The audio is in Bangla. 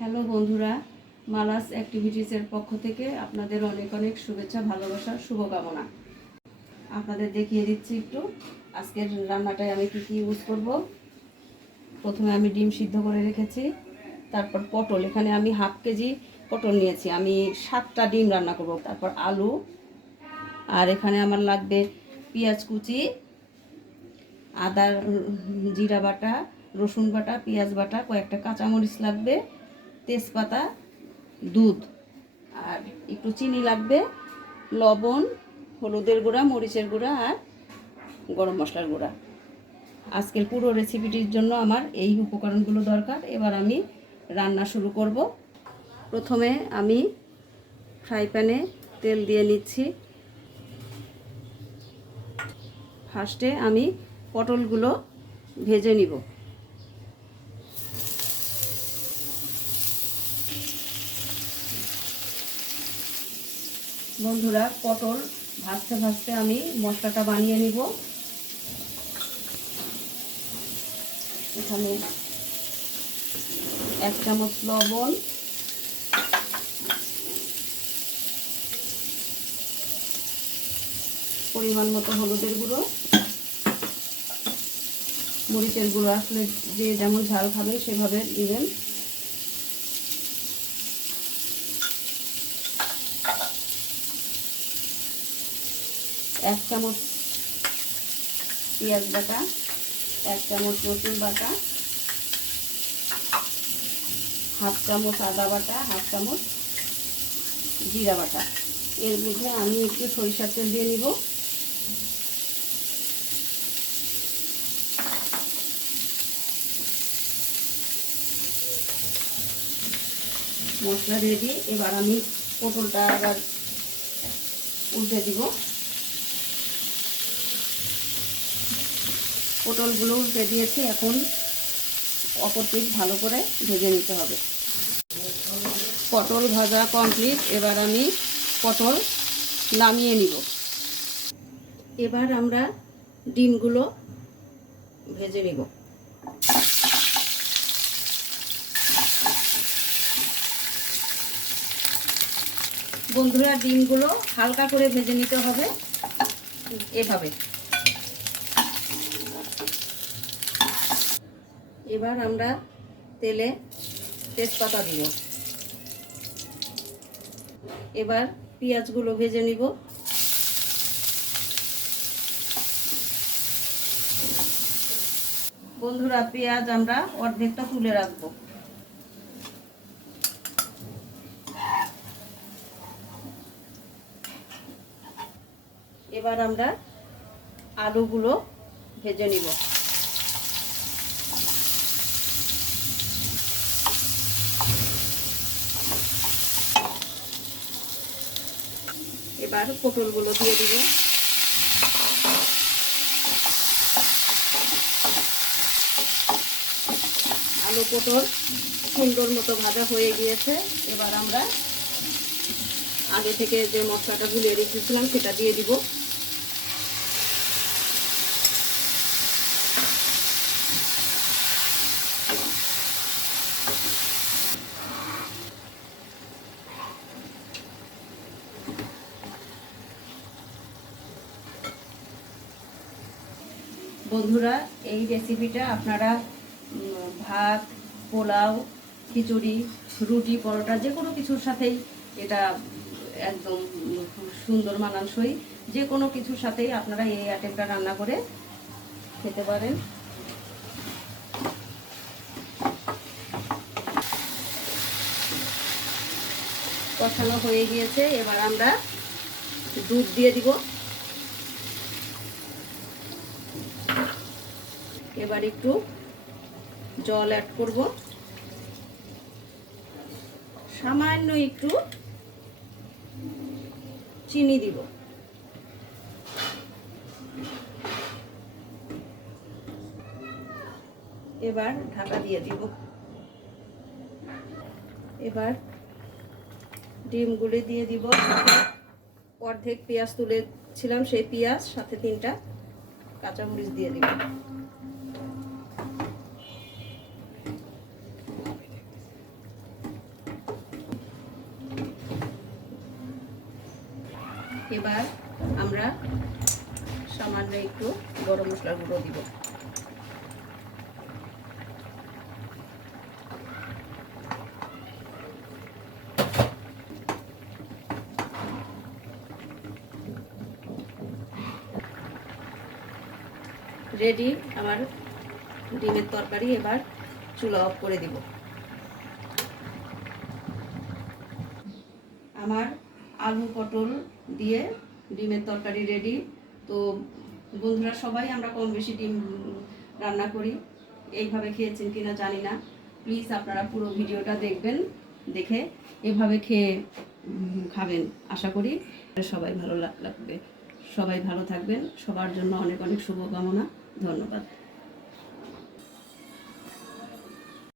হ্যালো বন্ধুরা, মালাস অ্যাক্টিভিটিসের পক্ষ থেকে আপনাদের অনেক অনেক শুভেচ্ছা, ভালোবাসা, শুভকামনা। আপনাদের দেখিয়ে দিচ্ছি একটু আজকের রান্নাটায় আমি কী কী ইউজ করব। প্রথমে আমি ডিম সিদ্ধ করে রেখেছি, তারপর পটল, এখানে আমি হাফ কেজি পটল নিয়েছি, আমি 7টা ডিম রান্না করব। তারপর আলু, আর এখানে আমার লাগবে পেঁয়াজ কুচি, আদা জিরা বাটা, রসুন বাটা, পেঁয়াজ বাটা, কয়েকটা কাঁচামরিচ লাগবে, তেজপাতা, দুধ, আর একটু চিনি লাগবে, লবণ, হলুদের গুঁড়া, মরিচের গুঁড়া, আর গরম মশলার গুঁড়া। আজকের পুরো রেসিপিটির জন্য আমার এই উপকরণগুলো দরকার। এবার আমি রান্না শুরু করব। প্রথমে আমি ফ্রাই প্যানে তেল দিয়ে নিচ্ছি। ফার্স্টে আমি পটলগুলো ভেজে নিব। বন্ধুরা, পটল ভাজতে ভাজতে আমি মশলাটা বানিয়ে নিব। এখানে 1 চামচ লবণ, পরিমাণ মতো হলুদের গুঁড়ো, মরিচের গুঁড়ো আসলে যে যেমন ঝাল খাবে সেভাবে দিবেন। এক চামচ পেঁয়াজ বাটা, 1 চামচ রসুন বাটা, হাফ চামচ আদা বাটা, হাফ চামচ জিরা বাটা। এর মধ্যে আমি একটু সরিষার তেল দিয়ে নিব। মশলা রেডি। এবার আমি পটলটা আবার উল্টে দিব। পটলগুলো উল্টে দিয়েছি, এখন অপর পিঠ ভালো করে ভেজে নিতে হবে। পটল ভাজা কমপ্লিট। এবার আমি পটল নামিয়ে নিব। এবার আমরা ডিমগুলো ভেজে নিব। বন্ধুরা, ডিমগুলো হালকা করে ভেজে নিতে হবে এভাবে। এবার আমরা তেলে তেজপাতা দিব। এবার পেঁয়াজগুলো ভেজে নিব। বন্ধুরা, পেঁয়াজ আমরা অর্ধেকটা তুলে রাখবো। এবার আমরা আলুগুলো ভেজে নিব। এবার পটলগুলো দিয়ে দিব। আলু পটল সুন্দর মতো ভাজা হয়ে গিয়েছে। এবার আমরা আগে থেকে যে মশলাটা গুলিয়ে রেখেছিলাম সেটা দিয়ে দিব। বন্ধুরা, এই রেসিপিটা আপনারা ভাত, পোলাও, খিচুড়ি, রুটি, পরোটা যে কোনো কিছুর সাথেই এটা একদম সুন্দর মানানসই। যে কোনো কিছুর সাথেই আপনারা এই আইটেমটা রান্না করে খেতে পারেন। কষানো হয়ে গিয়েছে। এবার আমরা দুধ দিয়ে দিব। এবার একটু জল অ্যাড করব, সামান্য একটু চিনি দিব। এবার ঢাকা দিয়ে দিব। এবার ডিমগুলি দিয়ে দিব। অর্ধেক পেঁয়াজ তুলেছিলাম, সেই পেঁয়াজ সাথে 3টা কাঁচামরিচ দিয়ে দিব। এবার আমরা সামান্য একটু গরম মশলার গুঁড়ো দিব। রেডি আমার ডিমের তরকারি। এবার চুলা অফ করে দিব। আমার আলু পটল দিয়ে ডিমের তরকারি রেডি। তো বন্ধুরা, সবাই আমরা কম বেশি ডিম রান্না করি। এইভাবে খেয়েছেন কিনা জানি না, প্লিজ আপনারা পুরো ভিডিওটা দেখবেন, দেখে এভাবে খেয়ে খাবেন। আশা করি সবাই ভালো লাগবে। সবাই ভালো থাকবেন। সবার জন্য অনেক অনেক শুভকামনা। ধন্যবাদ।